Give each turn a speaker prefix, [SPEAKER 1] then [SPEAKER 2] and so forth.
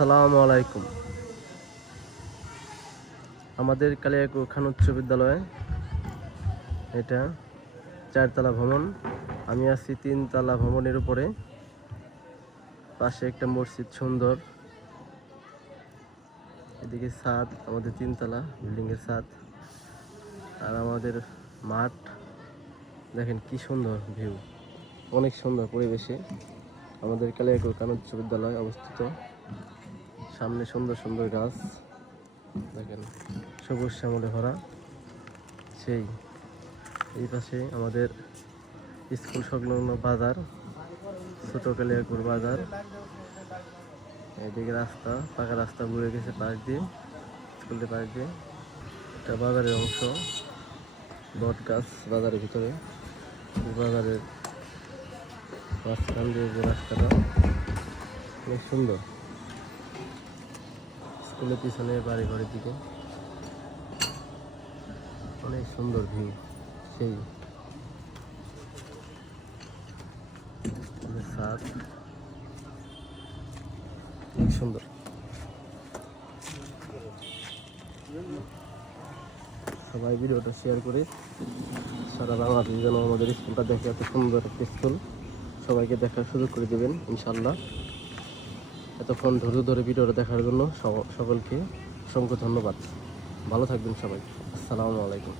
[SPEAKER 1] আসসালামু আলাইকুম। আমাদের কালিয়াকুর খান উচ্চ বিদ্যালয়, এটা চারতলা ভবন। আমি আছি তিনতলা ভবনের উপরে। পাশে একটা মসজিদ সুন্দর। এদিকে ছাদ, আমাদের তিনতলা, বিল্ডিংয়ের ছাদ। আর আমাদের মাঠ। দেখেন কি সুন্দর ভিউ। অনেক সুন্দর পরিবেশে আমাদের কালিয়াকুর কান উচ্চ বিদ্যালয় অবস্থিত। সামনে সুন্দর সুন্দর গাছ। দেখেন, সবুজ শ্যামলে ভরা। সেই, এই পাশে আমাদের স্কুল সংলগ্ন বাজার ছোট কালিয়াকুর বাজার। এদিকে রাস্তা, পাকা রাস্তা বয়ে গেছে পাশ দিয়ে স্কুলের পাশ দিয়ে। এটা বাজারের অংশ, বট গাছ বাজারের ভিতরে। বাজারের মাঝখান দিয়ে যে রাস্তাটা, অনেক সুন্দর। স্কুলের পিছনে বাড়ি ঘরের দিকে। অনেক সুন্দর ভিউ, সেই। সুন্দর। সবাই ভিডিওটা শেয়ার করে, সারা বাংলাদেশ যেন আমাদের স্কুলটা দেখে এত সুন্দর একটা স্কুল। সবাইকে দেখার সুযোগ করে দেবেন ইনশাল্লাহ এতক্ষণ ধরে ধরে ভিডিওটা দেখার জন্য সক- সকলকে অসংখ্য ধন্যবাদ। ভালো থাকবেন সবাই। আসসালামু আলাইকুম।